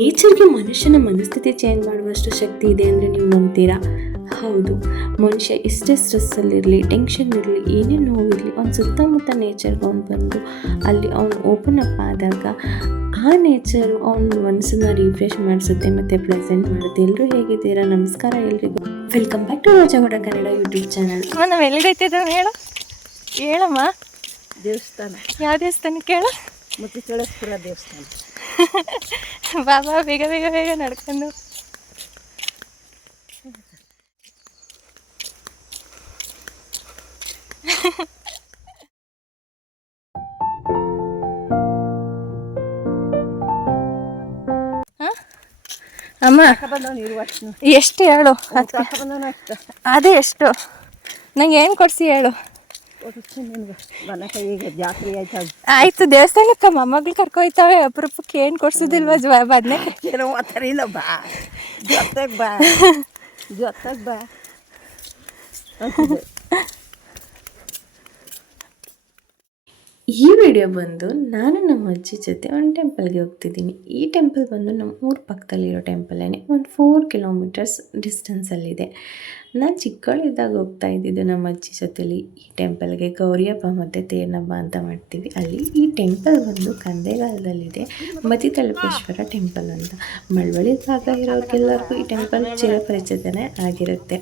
ನೇಚರ್ಗೆ ಮನುಷ್ಯನ ಮನಸ್ಥಿತಿ ಚೇಂಜ್ ಮಾಡುವಷ್ಟು ಶಕ್ತಿ ಇದೆ ಅಂದರೆ ನೀವು ನಂಬ್ತೀರಾ? ಹೌದು. ಮನುಷ್ಯ ಎಷ್ಟೇ ಸ್ಟ್ರೆಸ್ಸಲ್ಲಿರಲಿ, ಟೆನ್ಷನ್ ಇರಲಿ, ಏನೇ ನೋವಿರಲಿ, ಅವ್ನು ಸುತ್ತಮುತ್ತ ನೇಚರ್ಗೆ ಅವ್ನು ಬಂದು ಅಲ್ಲಿ ಅವ್ನು ಓಪನ್ ಅಪ್ ಆದಾಗ ಆ ನೇಚರು ಅವ್ನ ಮನಸ್ಸನ್ನು ರಿಫ್ರೆಶ್ ಮಾಡಿಸುತ್ತೆ ಮತ್ತು ಪ್ಲೆಸೆಂಟ್ ಮಾಡುತ್ತೆ. ಎಲ್ಲರೂ ಹೇಗಿದ್ದೀರಾ? ನಮಸ್ಕಾರ ಎಲ್ರಿಗೂ. Welcome back to ರೋಜಾಗೌಡ Kannada YouTube channel. ನಾವು ಎಲ್ಲಿಗೈತಿದ್ದ ಹೇಳಮ್ಮ. ದೇವಸ್ಥಾನ. ಯಾವ ದೇವಸ್ಥಾನ ಕೇಳ? ಮುತ್ತಿಚೋಳೇಶ್ವರ ದೇವಸ್ಥಾನ. ಬಾಬಾ ಬೇಗ ಬೇಗ ಬೇಗ ನಡ್ಕೊಂಡು ಅಮ್ಮ ಎಷ್ಟು ಹೇಳು? ಅದೇ ಎಷ್ಟು? ನಂಗೆ ಏನು ಕೊಡ್ಸಿ ಹೇಳು. ಆಯ್ತು, ದೇವಸ್ಥಾನಕ್ಕೆ ಮೊಮ್ಮಗಳು ಕರ್ಕೊಯ್ತಾವೆ, ಅಪರೂಪಕ್ಕೆ ಏನು ಕೊಡ್ಸೋದಿಲ್ವ? ಬದನೆಕಾಯಿ ಬಾ ಜೊತೆಗೆ ಬಾ ಜೊತೆಗೆ ಬಾ. ಈ ವಿಡಿಯೋ ಬಂದು ನಾನು ನಮ್ಮ ಅಜ್ಜಿ ಜೊತೆ ಒಂದು ಟೆಂಪಲ್ಗೆ ಹೋಗ್ತಿದ್ದೀನಿ. ಈ ಟೆಂಪಲ್ ಬಂದು ನಮ್ಮ ಊರ ಪಕ್ಕದಲ್ಲಿರೋ ಟೆಂಪಲ್ಲೇ, ಒಂದು 4 ಕಿಲೋಮೀಟರ್ಸ್ ಡಿಸ್ಟೆನ್ಸಲ್ಲಿದೆ. ನಾನು ಚಿಕ್ಕವಳಿದ್ದಾಗ ಹೋಗ್ತಾ ಇದ್ದಿದ್ದು ನಮ್ಮ ಅಜ್ಜಿ ಜೊತೆಲಿ ಈ ಟೆಂಪಲ್ಗೆ. ಗೌರಿ ಹಬ್ಬ ಮತ್ತು ತೇರಿನ ಹಬ್ಬ ಅಂತ ಮಾಡ್ತೀವಿ ಅಲ್ಲಿ. ಈ ಟೆಂಪಲ್ ಬಂದು ಕಂದೆಗಾಲದಲ್ಲಿದೆ, ಮತಿತಲಪೇಶ್ವರ ಟೆಂಪಲ್ ಅಂತ. ಮಳವಳ್ಳಿ ಭಾಗ ಇರೋರಿಗೆಲ್ಲರಿಗೂ ಈ ಟೆಂಪಲ್ ಚಿರಪರಿಚಿತನೇ ಆಗಿರುತ್ತೆ.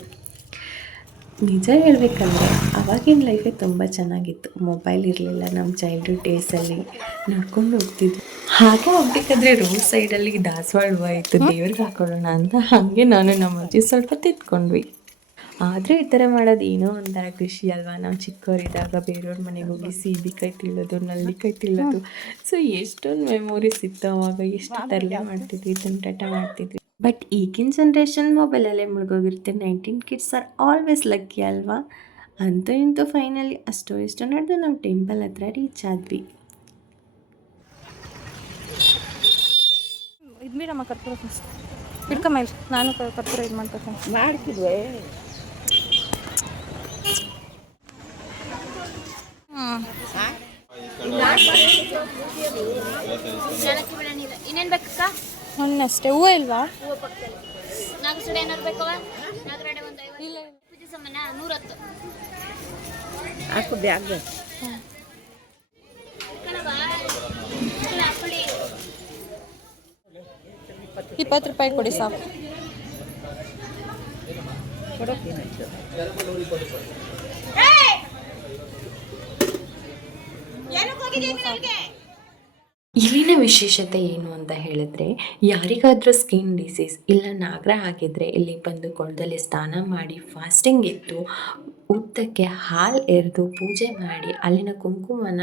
ನಿಜ ಹೇಳಬೇಕಂದ್ರೆ ಆವಾಗಿನ ಲೈಫೇ ತುಂಬ ಚೆನ್ನಾಗಿತ್ತು. ಮೊಬೈಲ್ ಇರಲಿಲ್ಲ ನಮ್ಮ ಚೈಲ್ಡ್ಹುಡ್ ಡೇಸಲ್ಲಿ. ನಡ್ಕೊಂಡು ಹೋಗ್ತಿದ್ವಿ. ಹಾಗೆ ಹೋಗ್ಬೇಕಾದ್ರೆ ರೋಡ್ ಸೈಡಲ್ಲಿ ದಾಸವಾಳ ಹೂವು ಇತ್ತು, ದೇವ್ರಿಗೆ ಹಾಕೊಳ್ಳೋಣ ಅಂತ. ಹಾಗೆ ನಾನು ನಮ್ಮ ಅಜ್ಜಿ ಸ್ವಲ್ಪ ತಿತ್ಕೊಂಡ್ವಿ. ಆದರೆ ಈ ಥರ ಮಾಡೋದು ಏನೋ ಒಂಥರ ಖುಷಿ ಅಲ್ವಾ? ನಾವು ಚಿಕ್ಕವರಿದ್ದಾಗ ಬೇರೆಯವ್ರ ಮನೆಗೆ ಹೋಗಿ ಸೀಬೆಕಾಯಿ ತಿಳ್ಳೋದು, ನಲ್ಲಿಕಾಯಿ ತಿಳ್ಳೋದು. ಸೊ ಎಷ್ಟೊಂದು ಮೆಮೊರೀಸ್ ಇತ್ತು ಅವಾಗ. ಎಷ್ಟು ತರಲೆ ಮಾಡ್ತಿದ್ವಿ, ತುಂಟಾಟ ಮಾಡ್ತಿದ್ವಿ. ಬಟ್ ಈಗಿನ ಜನ್ರೇಷನ್ ಮೊಬೈಲಲ್ಲೇ ಮುಳುಗೋಗಿರುತ್ತೆ. 19 ಕಿಡ್ಸ್ ಆರ್ ಆಲ್ವೇಸ್ ಲಕ್ಕಿ ಅಲ್ವಾ? ಅಂತೂ ಇಂತೂ ಫೈನಲಿ ಅಷ್ಟೋ ಇಷ್ಟೋ ನಡೆದು ನಾವು ಟೆಂಪಲ್ ಹತ್ರ ರೀಚ್ ಆದ್ವಿ. ಇದು ಮೀರಮ್ಮ ಕರ್ಪೂರ ಇಟ್ಕೊಂಬ, ನಾನು ಕರ್ಪೂರ ಇದು ಮಾಡ್ಕೊತೀನಿ ಮಾಡ್ತಿದ್ವಿ. ಇನ್ನೇನು ಬೇಕಕ್ಕ? ಒಂದಷ್ಟೇ. ಹೂವು ಇಲ್ವಾ? ನಾಗಸುಡೆ ಏನಾರು ಬೇಕವ? ನಾಗರಡೆ ಒಂದು 50. ಇಲ್ಲ ಪೂಜೆ ಸಾಮಾನ 110 ಹಾಕು ಬ್ಯಾಗ್. 20 ರೂಪಾಯಿ ಕೊಡಿ ಸಾಕು. ಇಲ್ಲಿನ ವಿಶೇಷತೆ ಏನು ಅಂತ ಹೇಳಿದ್ರೆ, ಯಾರಿಗಾದರೂ ಸ್ಕಿನ್ ಡಿಸೀಸ್ ಇಲ್ಲ ನಾಗರ ಆಗಿದ್ರೆ ಇಲ್ಲಿ ಬಂದು ಕೊಳದಲ್ಲಿ ಸ್ನಾನ ಮಾಡಿ ಫಾಸ್ಟಿಂಗ್ ಇತ್ತು ಉದ್ದಕ್ಕೆ ಹಾಲು ಎರೆದು ಪೂಜೆ ಮಾಡಿ ಅಲ್ಲಿನ ಕುಂಕುಮನ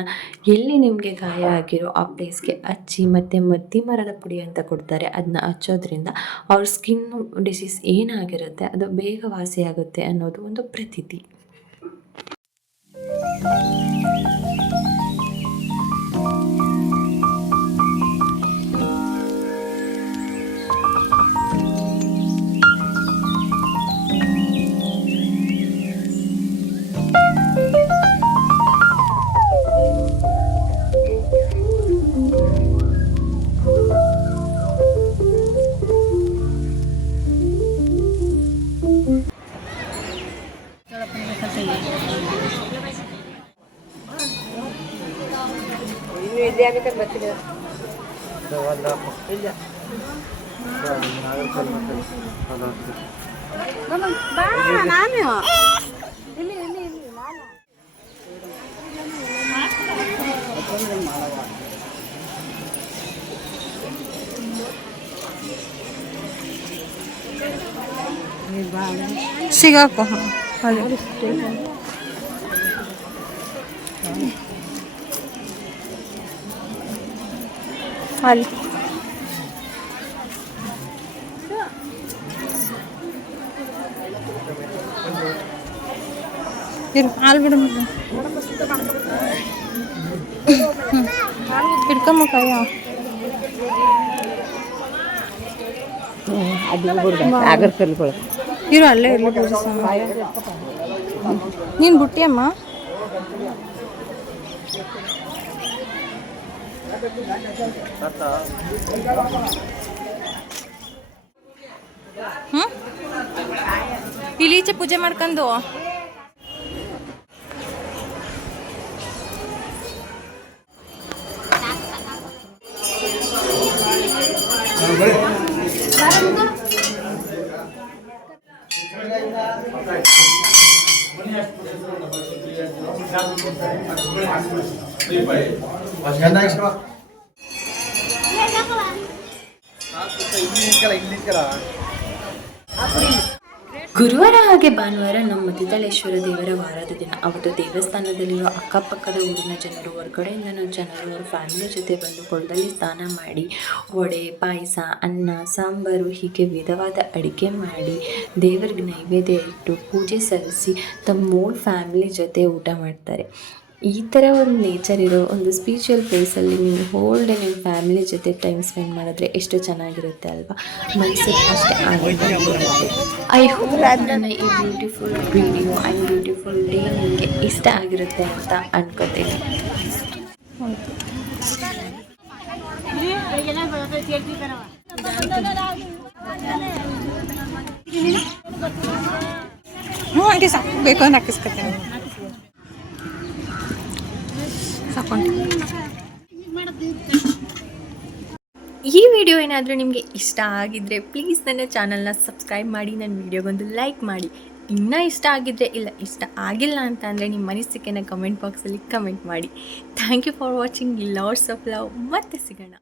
ಎಲ್ಲಿ ನಿಮಗೆ ಗಾಯ ಆಗಿರೋ ಆ ಪ್ಲೇಸ್ಗೆ ಹಚ್ಚಿ ಮತ್ತು ಮದ್ದಿ ಮರದ ಪುಡಿ ಅಂತ ಕೊಡ್ತಾರೆ, ಅದನ್ನ ಹಚ್ಚೋದ್ರಿಂದ ಅವ್ರ ಸ್ಕಿನ್ ಡಿಸೀಸ್ ಏನಾಗಿರುತ್ತೆ ಅದು ಬೇಗ ವಾಸಿಯಾಗುತ್ತೆ ಅನ್ನೋದು ಒಂದು ಪ್ರತೀತಿ. ಸಿಗಾಕೋ ಅಲ್ಲಿ ಅಲ್ಲಿ ಇರು ಹಾಲು ಬಿಡು ಹಿಡ್ಕೊಂಬ ಕೈಯ ಇರು ಅಲ್ಲೇ ಇರಲಿ ಪೂಜೆ ಸಾಮಾನು. ನೀನು ಬುಟ್ಟಿಯಮ್ಮ ಹ್ಞೂ ಇಲ್ಲಿ ಈಚೆ ಪೂಜೆ ಮಾಡ್ಕೊಂಡು ಗುರುವಾರ ಹಾಗೆ ಭಾನುವಾರ ನಮ್ಮ ಮತಿತಾಳೇಶ್ವರ ದೇವರ ವಾರದ ದಿನ. ಅವತ್ತು ದೇವಸ್ಥಾನದಲ್ಲಿರೋ ಅಕ್ಕಪಕ್ಕದ ಊರಿನ ಜನರು, ಹೊರಗಡೆಯಿಂದನೂ ಜನರು ಅವ್ರ ಫ್ಯಾಮಿಲಿ ಜೊತೆ ಬಂದು ಕೊಳದಲ್ಲಿ ಸ್ನಾನ ಮಾಡಿ ವಡೆ, ಪಾಯಸ, ಅನ್ನ, ಸಾಂಬಾರು ಹೀಗೆ ವಿಧವಾದ ಅಡುಗೆ ಮಾಡಿ ದೇವರಿಗೆ ನೈವೇದ್ಯ ಇಟ್ಟು ಪೂಜೆ ಸಲ್ಲಿಸಿ ತಮ್ಮ ಮೂರು ಫ್ಯಾಮಿಲಿ ಜೊತೆ ಊಟ ಮಾಡ್ತಾರೆ. ಈ ಥರ ಒಂದು ನೇಚರ್ ಇರೋ ಒಂದು ಸ್ಪಿರಿಚುವಲ್ ಪ್ಲೇಸಲ್ಲಿ ನೀವು ಹೋಲ್ ಡೇ ನಿಮ್ಮ ಫ್ಯಾಮಿಲಿ ಜೊತೆ ಟೈಮ್ ಸ್ಪೆಂಡ್ ಮಾಡಿದ್ರೆ ಎಷ್ಟು ಚೆನ್ನಾಗಿರುತ್ತೆ ಅಲ್ವಾ? ಮನಸ್ಸಿಗೆ ಅಷ್ಟೇ ಆನಂದ. ಐ ಹೋಪ್ ನನ್ನ ಈ beautiful video and beautiful day ನಿಮಗೆ ಇಷ್ಟ ಆಗಿರುತ್ತೆ ಅಂತ ಅನ್ಕೋತೀನಿ. ಹ್ಞೂ ಹಂಗೆ ಸಾಕು, ಬೇಕು ಅಂದ್ರೆ ಹಾಕಿಸ್ಕೊತೀನಿ. ಸಾಕೊಂಡು ಈ ವಿಡಿಯೋ ಏನಾದರೂ ನಿಮಗೆ ಇಷ್ಟ ಆಗಿದ್ದರೆ ಪ್ಲೀಸ್ ನನ್ನ ಚಾನಲ್ನ ಸಬ್ಸ್ಕ್ರೈಬ್ ಮಾಡಿ, ನನ್ನ ವಿಡಿಯೋಗೊಂದು ಲೈಕ್ ಮಾಡಿ. ಇನ್ನೂ ಇಷ್ಟ ಆಗಿದ್ದರೆ ಇಲ್ಲ ಇಷ್ಟ ಆಗಿಲ್ಲ ಅಂತ ಅಂದರೆ ನಿಮ್ಮ ಮನಸ್ಸಿಗೆ ಕಮೆಂಟ್ ಬಾಕ್ಸಲ್ಲಿ ಕಮೆಂಟ್ ಮಾಡಿ. Thank you for watching. Lots of love. ಮತ್ತೆ ಸಿಗೋಣ.